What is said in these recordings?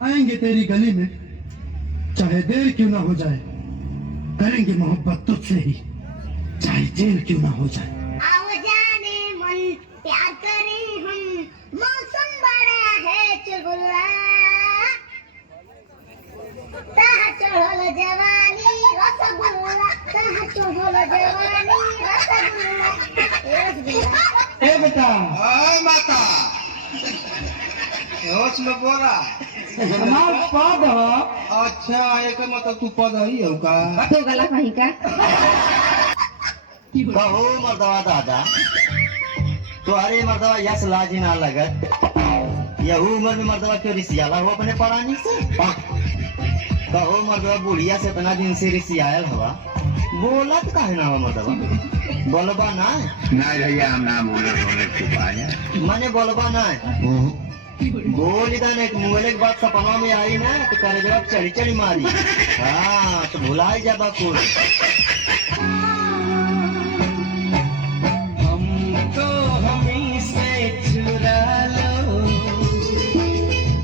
आएंगे तेरी गली में, चाहे देर क्यों ना हो जाए, करेंगे मोहब्बत तुझसे ही, चाहे जेल क्यों ना हो जाए। आओ जाने मन प्यार करें हम, मौसम बड़ा है चुलबुला, कहा चढ़ल जवानी रसगुल्ला, कहा चढ़ल जवानी रसगुल्ला, रसगुल्ला। ए बेटा, हाँ माता, होश में बोला। हमार पद ह। अच्छा एक मतलब तू पद ही हो का? तो गला कहीं का कहो मर्दवा दादा, तुम्हारे मर्दवा यस लाज ना लगत, यहू उम्र में मर्दवा क्यों रिसियाला हो अपने पढ़ाने से? कहो मर्दवा बुढ़िया से इतना दिन से रिसियाल हवा, बोलत काहे ना हो मर्दवा? बोलबा ना? नहीं भैया हम ना बोले छुपा जा। माने बोलबा ना? बोल इधर एक मुँह बात सपना में आई ना तो करे जवाब चढ़ी चढ़ी मारी। हाँ तो भुलाई जाबा कुल। हमको हमी से चुरा लो,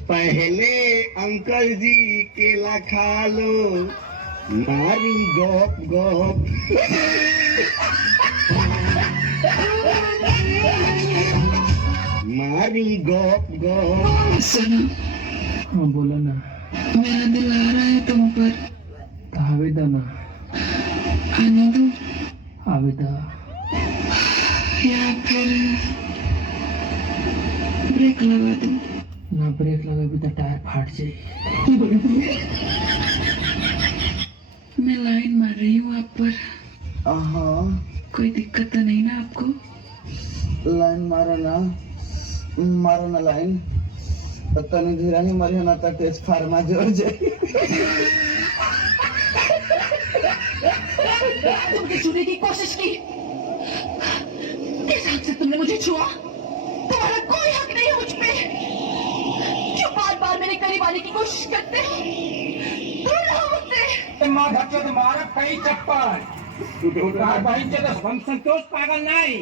पहले अंकल जी केला खा लो, मारी गप गप। मारी गप गप। सुनो, हाँ बोला ना। मेरा दिल आ रहा है तुम पर, आवेदा ना, आने दो आवेदा। या फिर ब्रेक लगा दो। ना ब्रेक लगा भी तो टायर फाट जाए। मैं लाइन मार रही हूँ आप पर, हाँ कोई दिक्कत तो नहीं ना आपको? लाइन मारो ना लाइन, तनी धीरे ही मरियो ना तक तेज फार्मा जोर जाए। मुझे छूने की कोशिश की, किस हक से तुमने मुझे छुआ? तुम्हारा कोई हक नहीं है मुझ पे। क्यों बार बार मेरे करीब आने की कोशिश करते हो? दूर रहो मुझसे। माँ भक्चो तुम्हारा कई चप्पल भाई से तो हम संतोष पागल नहीं।